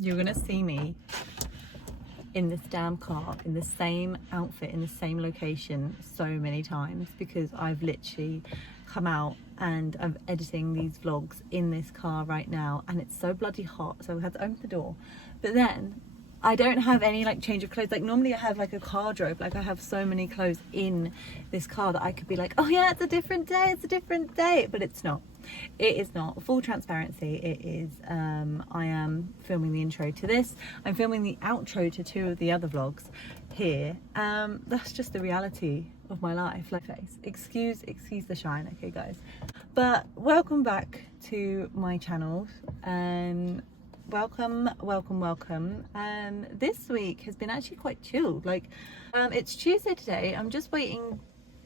You're gonna see me in this damn car, in the same outfit, in the same location so many times, because I've literally come out and I'm editing these vlogs in this car right now, and it's so bloody hot, so I had to open the door. But then I don't have any like change of clothes. Like normally I have like a wardrobe, like I have so many clothes in this car that I could be like, oh yeah, it's a different day, it's a different day, but it's not. It is not. Full transparency, it is. I am filming the intro to this. I'm filming the outro to 2 of the other vlogs here. That's just the reality of my life. Like, face. Excuse the shine, okay, guys. But welcome back to my channel. Welcome. This week has been actually quite chilled. Like, it's Tuesday today. I'm just waiting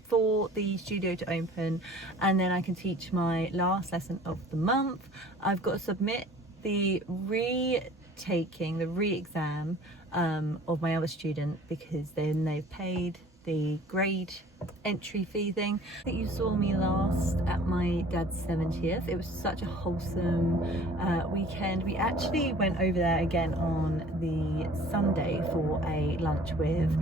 for the studio to open, and then I can teach my last lesson of the month. I've got to submit the re-exam of my other student, because then they've paid the grade entry fee thing. I think you saw me last at my dad's 70th. It was such a wholesome weekend. We actually went over there again on the Sunday for a lunch with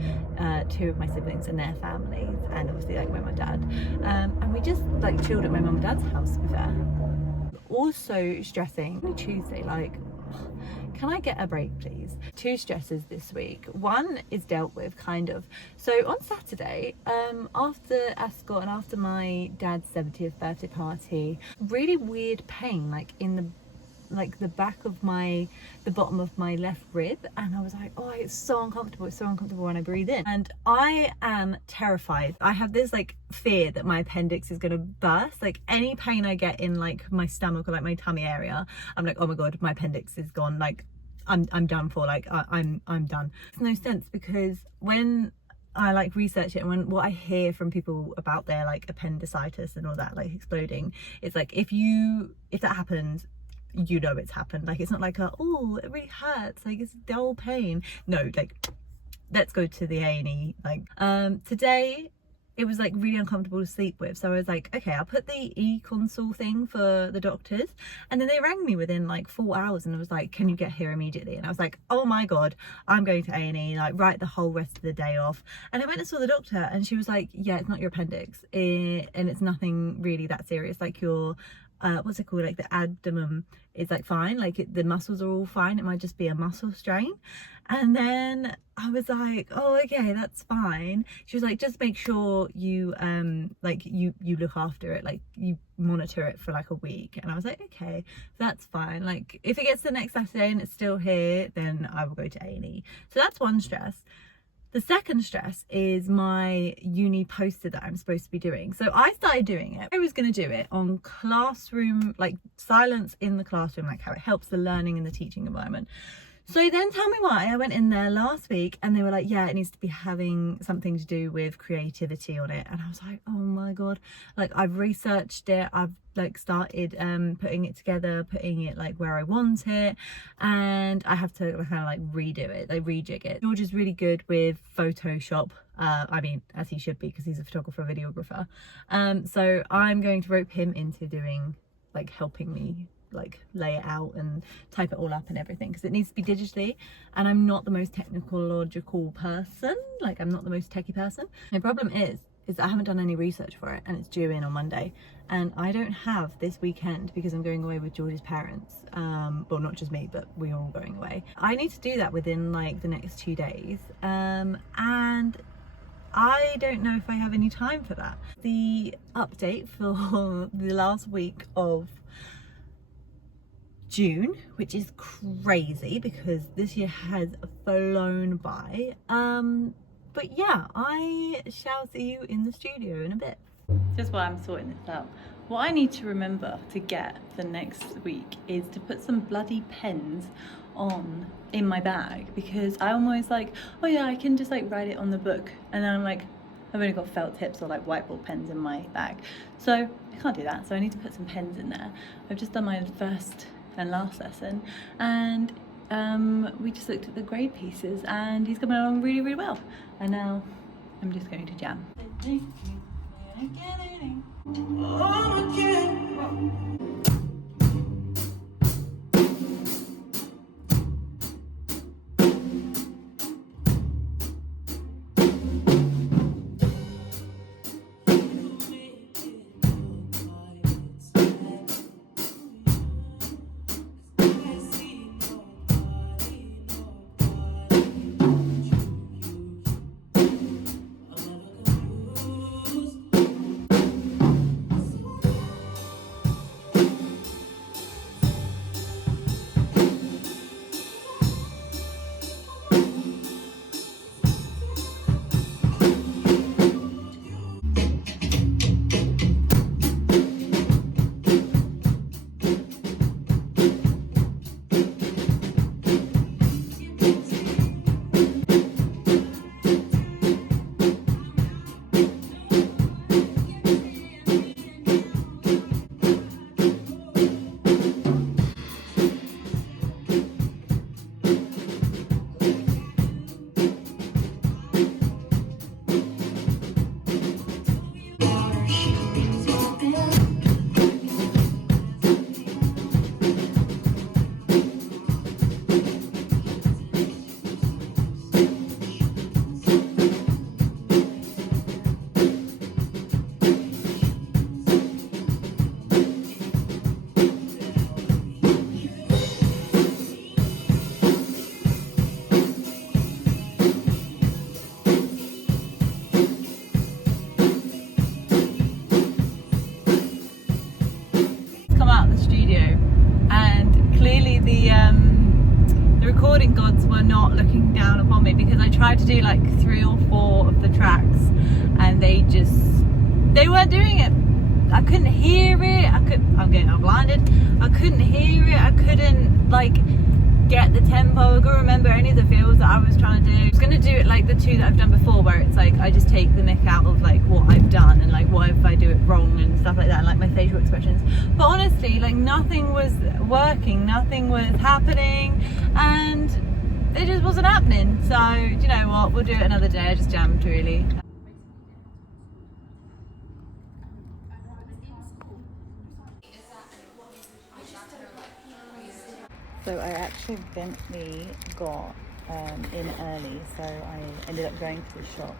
2 of my siblings and their families, and obviously like with my dad, and we just like chilled at my mum and dad's house, to be fair. Also stressing, Tuesday, like, can I get a break please? 2 stresses this week. One is dealt with, kind of. So on Saturday, after Ascot and after my dad's 70th birthday party, really weird pain like in the back of the bottom of my left rib, and I was like, oh, it's so uncomfortable when I breathe in, and I am terrified. I have this like fear that my appendix is gonna burst. Like any pain I get in like my stomach or like my tummy area, I'm like, oh my god, my appendix is gone, like I'm done for, like I'm done. It's no sense, because when I like research it, and when what I hear from people about their like appendicitis and all that like exploding, it's like if that happens, you know it's happened. Like it's not like oh, it really hurts, like it's dull pain. No, like let's go to the A&E. Like today it was like really uncomfortable to sleep with, so I was like, okay, I'll put the e-console thing for the doctors, and then they rang me within like 4 hours and I was like, can you get here immediately? And I was like, oh my god, I'm going to A&E, like write the whole rest of the day off. And I went and saw the doctor, and she was like, yeah, it's not your appendix, and it's nothing really that serious, like your what's it called, like the abdomen is like fine, like the muscles are all fine, it might just be a muscle strain. And then I was like, oh okay, that's fine. She was like, just make sure you like you look after it, like you monitor it for like a week. And I was like, okay, that's fine. Like if it gets to the next Saturday and it's still here, then I will go to A&E. So that's one stress. The second stress is my uni poster that I'm supposed to be doing. So I started doing it. I was going to do it on classroom, like silence in the classroom, like how it helps the learning and the teaching environment. So then tell me why, I went in there last week and they were like, yeah, it needs to be having something to do with creativity on it. And I was like, oh my god, like I've researched it, I've like started putting it together, putting it like where I want it, and I have to kind of like redo it, like rejig it. George is really good with Photoshop. I mean, as he should be, because he's a photographer, videographer. So I'm going to rope him into doing, like helping me like lay it out and type it all up and everything, because it needs to be digitally, and I'm not the most technological person, like I'm not the most techie person. My problem is that I haven't done any research for it, and it's due in on Monday, and I don't have this weekend because I'm going away with George's parents. Well, not just me, but we're all going away. I need to do that within like the next 2 days, and I don't know if I have any time for that. The update for the last week of June, which is crazy because this year has flown by, but yeah, I shall see you in the studio in a bit. Just while I'm sorting this out, what I need to remember to get the next week is to put some bloody pens on in my bag, because I almost like, oh yeah, I can just like write it on the book, and then I'm like, I've only got felt tips or like whiteboard pens in my bag, so I can't do that. So I need to put some pens in there. I've just done my first and last lesson, and we just looked at the grade pieces, and he's coming along really, really well. And now I'm just going to jam. the recording gods were not looking down upon me, because I tried to do like 3 or 4 of the tracks and they weren't doing it. I couldn't hear it. I'm blinded. I couldn't hear it. I couldn't like get the tempo. I couldn't remember any of the feels that I was trying to do. I was going to do it like the 2 that I've done before, where it's like I just take the mick out of like what I've done and like what if I do it wrong and stuff like that, and like my facial expressions. But honestly, like nothing was working, nothing was happening, and it just wasn't happening. So do you know what, we'll do it another day. I just jammed really. So I accidentally got in early, so I ended up going to the shop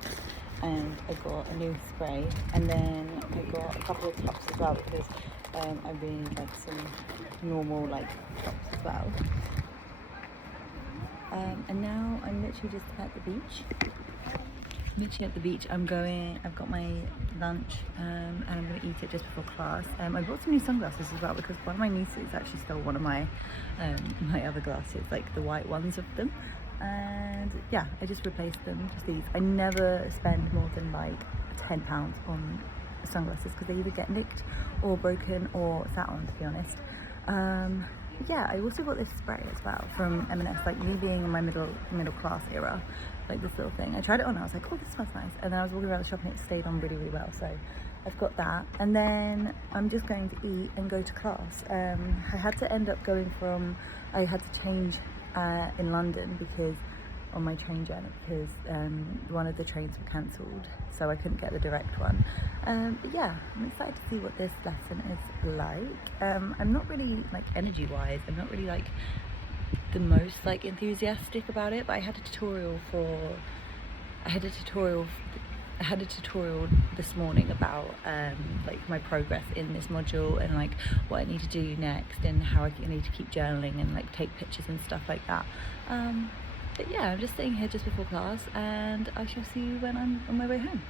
and I got a new spray, and then I got a couple of tops as well, because I really need like some normal like tops as well. And now I'm literally just at the beach. I've got my lunch and I'm going to eat it just before class. I bought some new sunglasses as well, because one of my nieces actually stole one of my my other glasses, like the white ones of them, and yeah, I just replaced them with these. I never spend more than like £10 on sunglasses, because they either get nicked or broken or sat on, to be honest. Yeah, I also got this spray as well from M&S, like me being in my middle class era, like this little thing. I tried it on and I was like, oh, this smells nice, and then I was walking around the shop and it stayed on really, really well, so I've got that. And then I'm just going to eat and go to class. I had to end up going I had to change in London because on my train journey, because one of the trains were cancelled, so I couldn't get the direct one. But yeah, I'm excited to see what this lesson is like. I'm not really like energy wise, I'm not really like the most like enthusiastic about it, but I had a tutorial this morning about like my progress in this module and like what I need to do next and how I need to keep journaling and like take pictures and stuff like that. But yeah, I'm just sitting here just before class, and I shall see you when I'm on my way home.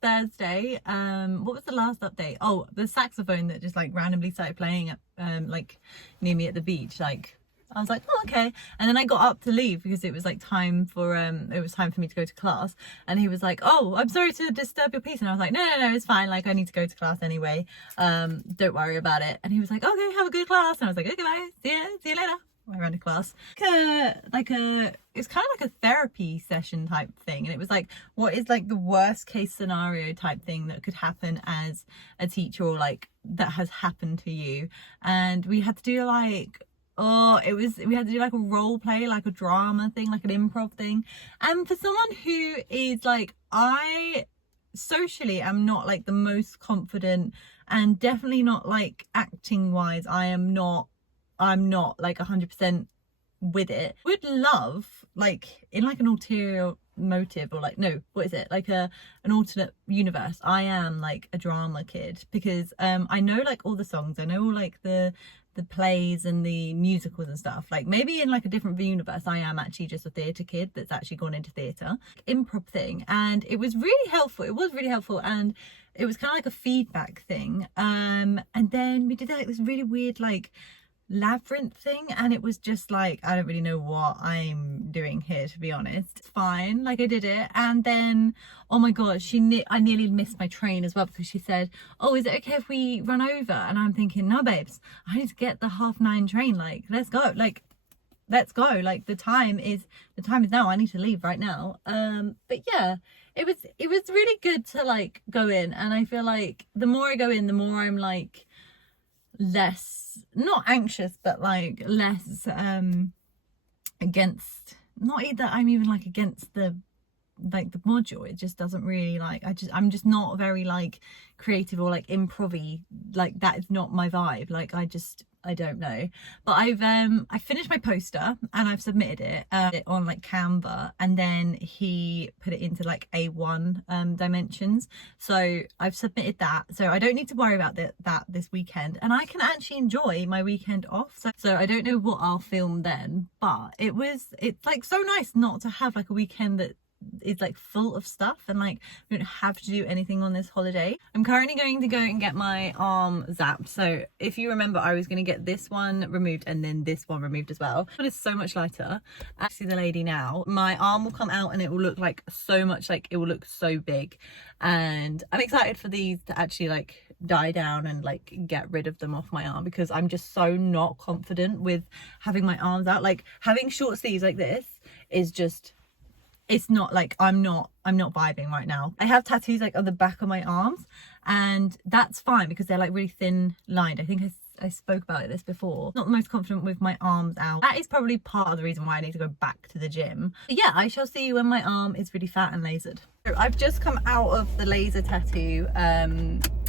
Thursday. What was the last update? Oh, the saxophone that just like randomly started playing at like near me at the beach. Like I was like, oh, okay. And then I got up to leave because it was like time for me to go to class, and he was like, oh, I'm sorry to disturb your peace, and I was like, no, it's fine, like I need to go to class anyway, don't worry about it. And he was like, okay, have a good class, and I was like, okay, bye, see you later. I ran to class. It's kind of like a therapy session type thing, and it was like, what is like the worst case scenario type thing that could happen as a teacher, or like that has happened to you. And we had to do like, we had to do like a role play, like a drama thing, like an improv thing. And for someone who is like, I socially am not like the most confident, and definitely not like acting wise, I'm not like 100% with it. Would love like in like an ulterior motive, or like, no, what is it, like an alternate universe, I am like a drama kid, because I know like all the songs, I know all like the plays and the musicals and stuff. Like maybe in like a different universe I am actually just a theatre kid that's actually gone into theatre improv thing. And it was really helpful, and it was kind of like a feedback thing. And then we did like this really weird like labyrinth thing, and it was just like, I don't really know what I'm doing here, to be honest. It's fine, like I did it. And then, oh my god, I nearly missed my train as well, because she said, oh, is it okay if we run over? And I'm thinking, no babes, I need to get the 9:30 train, like let's go, like the time is now, I need to leave right now. But yeah, it was really good to like go in, and I feel like the more I go in, the more I'm like less, not anxious, but like less against, not either I'm even like against the like the module. It just doesn't really like, I'm just not very like creative or like improv-y, like that is not my vibe. Like I I don't know, but I finished my poster and I've submitted it on like Canva, and then he put it into like A1 dimensions, so I've submitted that, so I don't need to worry about that this weekend, and I can actually enjoy my weekend off. So I don't know what I'll film then, but it's like so nice not to have like a weekend that is like full of stuff, and like we don't have to do anything on this holiday. I'm currently going to go and get my arm zapped. So if you remember, I was going to get this one removed and then this one removed as well, but it's so much lighter. I see the lady now, my arm will come out and it will look like so much, like it will look so big, and I'm excited for these to actually like die down and like get rid of them off my arm, because I'm just so not confident with having my arms out. Like having short sleeves like this is just, it's not like, I'm not vibing right now. I have tattoos like on the back of my arms, and that's fine because they're like really thin lined. I think I spoke about this before. Not the most confident with my arms out. That is probably part of the reason why I need to go back to the gym. But yeah, I shall see you when my arm is really fat and lasered. So I've just come out of the laser tattoo,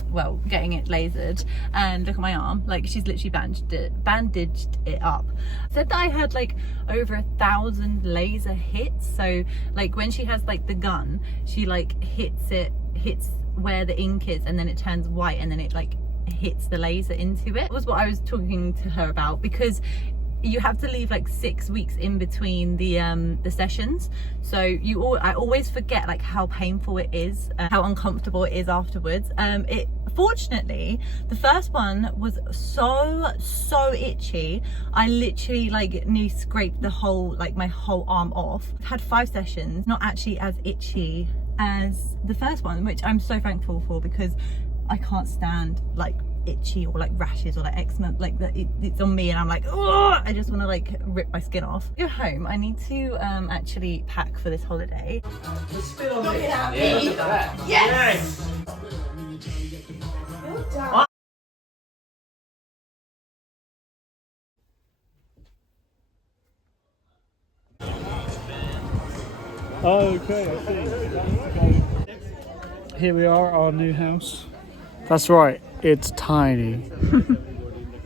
well, getting it lasered, and look at my arm, like she's literally bandaged it up. Said that I had like over 1,000 laser hits, so like when she has like the gun, she like hits where the ink is, and then it turns white, and then it like hits the laser into it. That was what I was talking to her about, because you have to leave like 6 weeks in between the sessions, so I always forget like how painful it is, how uncomfortable it is afterwards. Fortunately the first one was so itchy, I literally like nearly scraped the whole, like my whole arm off. I've had 5 sessions, not actually as itchy as the first one, which I'm so thankful for, because I can't stand like itchy or like rashes or like eczema, like that it's on me and I'm like, oh, I just want to like rip my skin off. Go home, I need to actually pack for this holiday. Spit on it. Yeah, yes! Okay, I see. Here we are, our new house. That's right, it's tiny.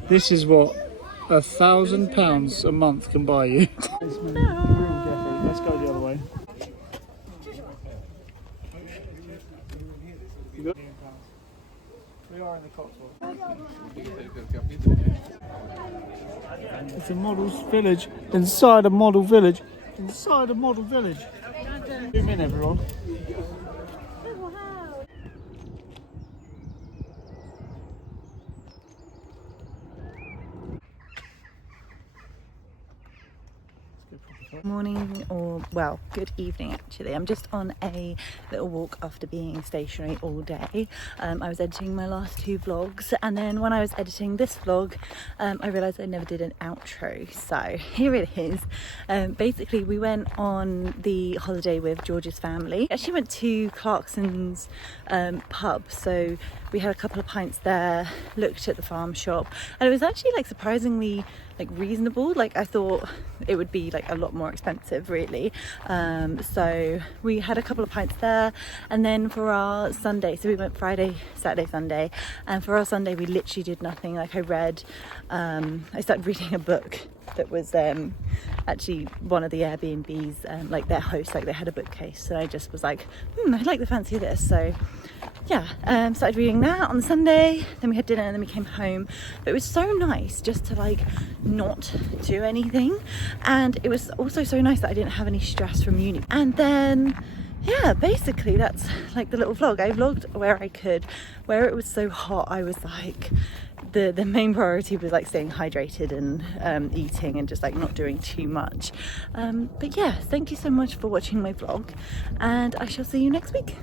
This is what £1,000 a month can buy you. Let's go the other way. We are in the Cotswolds. It's a model's village inside a model village. Inside a model village. Zoom in, everyone. Morning, or well, good evening actually. I'm just on a little walk after being stationary all day. I was editing my last 2 vlogs, and then when I was editing this vlog, I realized I never did an outro, so here it is. Basically we went on the holiday with George's family. Actually went to Clarkson's pub, so we had a couple of pints there, looked at the farm shop, and it was actually like surprisingly like reasonable. Like I thought it would be like a lot more expensive really. So we had a couple of pints there, and then for our Sunday, so we went Friday, Saturday, Sunday, and for our Sunday we literally did nothing. Like I started reading a book that was actually one of the Airbnbs, like their host, like they had a bookcase, so I just was like, I like the fancy of this. So yeah, started reading that on the Sunday, then we had dinner, and then we came home. But it was so nice just to like not do anything, and it was also so nice that I didn't have any stress from uni. And then yeah, basically that's like the little vlog. I vlogged where I could. Where it was so hot, I was like, the main priority was like staying hydrated and eating and just like not doing too much. But yeah, thank you so much for watching my vlog, and I shall see you next week.